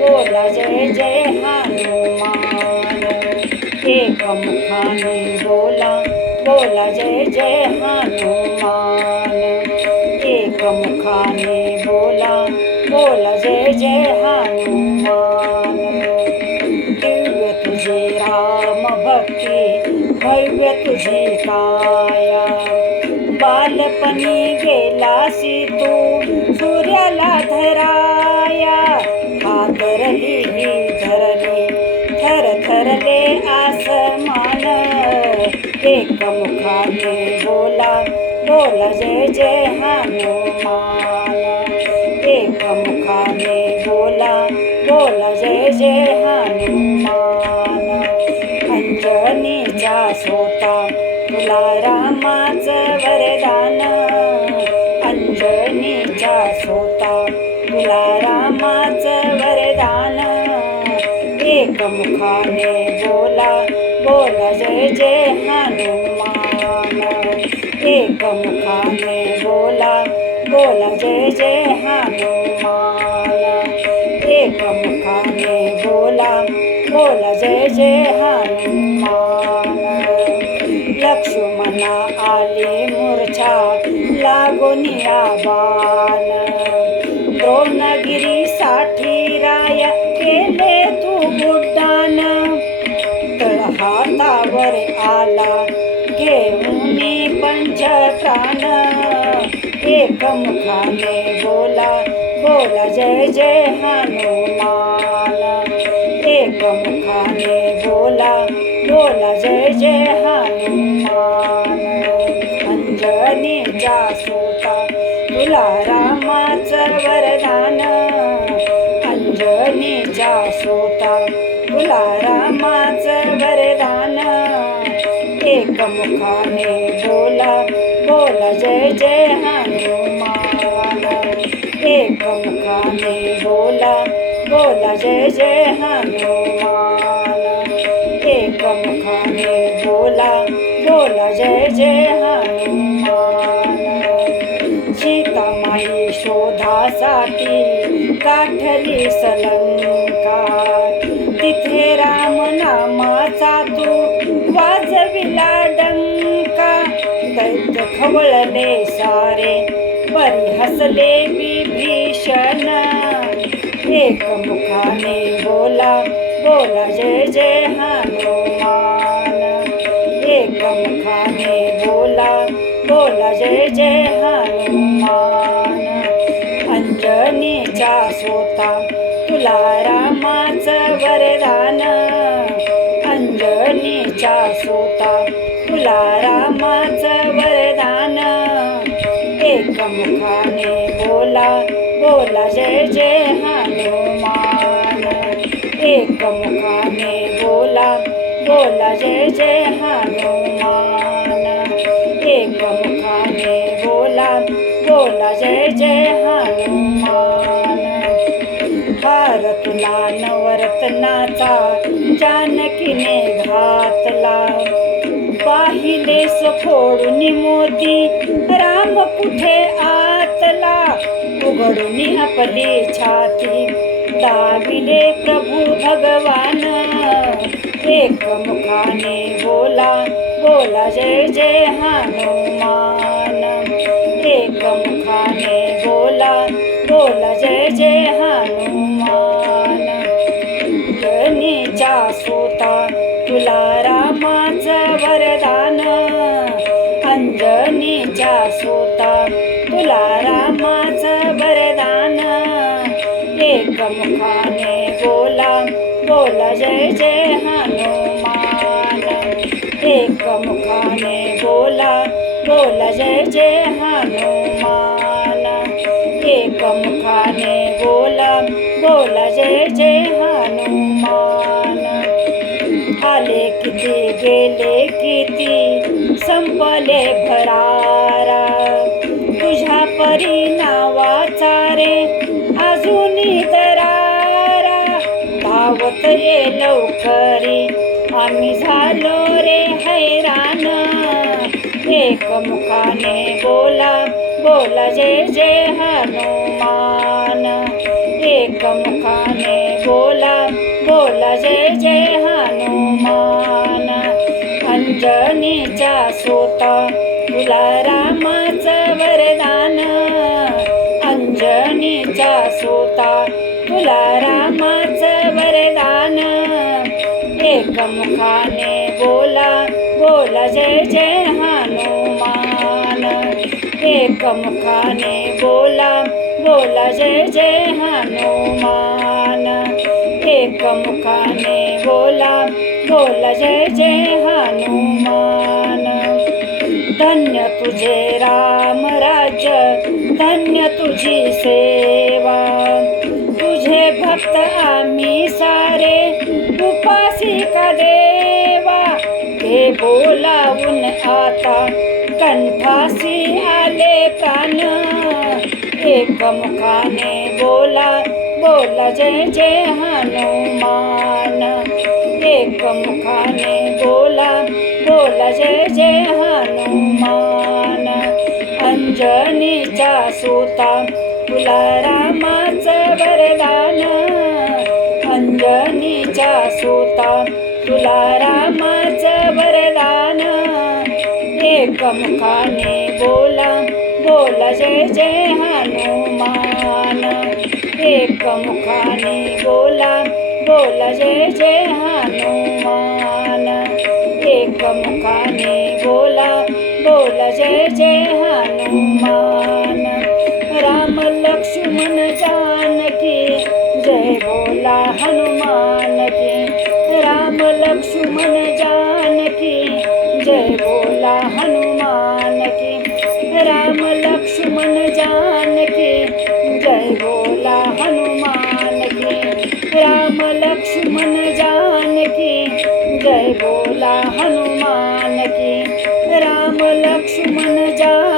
बोला जय जय हनुमान। एक मुखाने बोला बोला जय जय हनुमान। एक मुखाने बोला बोला जय जय हनुमान। दिव्य तुझे राम भक्ती भव्य तुझी काया। बालपणी गेलासी तू सूर्याला धराया। हादरली ही धरली थर थरले आसमान। एक मुखाने बोला बोला जय जय हनुमान। एक मुखाने बोला बोला जय जय हनुमान। अंजनीचा सोता तुला रामाचं वरदान। अंजनीचा सोता तुला रामाचं वरदान। एक मुखाने बोला बोला जय जय हनुमान। एक मुखाने बोला बोला जय जय हनुमान। एक मुखाने बोला बोला जय जय हनुमान। लक्ष्मणा आली मूर्छा लागोनिया बाण। द्रोणगिरीसाठी राया केले तू उड्डाण। तळ हातावर आला घेऊन पंचप्राण। एक मुखाने बोला बोला जय जय हनुमान। एक मुखाने बोला बोला जय जय हनुमान। अंजनीचा सोता तुला रामाचं वरदान। अंजनीचा सोता तुला रामाचं वरदान। एक मुखाने बोला बोला जय जय हनुमान। एक मुखाने बोला बोला जय जय हनुमान। एक मुखाने बोला बोला जय जय हनुमान। सीतामाई शोधासाठी गाठली सलंका। तिथे राम नामाचा तू वाजविला डंका। दैत्य खवळले सारे परी हसले विभीषण। एक मुखाने बोला बोला जय जय हनुमान। एक मुखाने बोला बोला जय जय हनुमान। अंजनीचा सोता तुला रामाचं वरदान। अंजनीचा सोता तुला रामाचं वरदान। एक मुखाने बोला बोला जय जय हनुमान। एक मुखाने बोला बोला जय जय हनुमान। एक मुखाने बोला बोला जय जय हनुमान। हार तुला नवरत्नाचा जानकीने घातला। पाहिले फोडून मोती राम कुठे आतला। उघडून आपली छाती दाबिले प्रभू भगवान। एक मुखाने बोला बोला जय जय हनुमान। एक मुखाने बोला बोला जय जय हनुमान। अंजनीचा सोता तुला रामाचं वरदान। अंजनीचा सोता तुला रामाचं वरदान। एक मुखाने बोला बोला जय जय हनुमान। एक मुखाने बोला बोला जय जय हनुमान। एक मुखाने बोला बोला जय जय हनुमान। आले किती गेले किती संपले भरारा। तुझ्या परी नावाचा रे अजूनी दरारा। धावत ये लवकरी आम्ही झालो रे हैराण। एक मुखाने बोला बोला जय जय हनुमान। एक मुखाने बोला जय जय हनुमान. अंजनीचा सोता तुला रामाचं वरदान. अंजनीचा सोता तुला रामाचं वरदान. एकमुखाने बोला बोला जय जय हनुमान. एकमुखाने बोला बोला जय जय हनुमान. एकमुखाने बोला बोला जय जय हनुमान. धन्य तुझे राम राज्य, धन्य तुझी सेवा. तुझे भक्त आम्ही सारे, उपासिका देवा. हे बोलावून आता कंठासी आले प्राण. एकमुखाने बोला बोला जय जय हनुमान. एकमुखाने बोला बोला जय जय हनुमान. अंजनीचा सोता तुला रामाचं वरदान. अंजनीचा सोता तुला रामाचं वरदान. एकमुखाने बोला बोला जय जय हनुमान. एकमुखाने बोला बोला जय जय हनुमान. एकमुखाने बोला बोला जय जय हनुमान. राम लक्ष्मण जानकी जय बोला हनुमान की. राम लक्ष्मण जानकी जय बोला हनुमान की. राम लक्ष्मण जानकी जय बोला हनुमान की. राम लक्ष्मण जानकी जय बोला हनुमान की. राम लक्ष्मण जानकी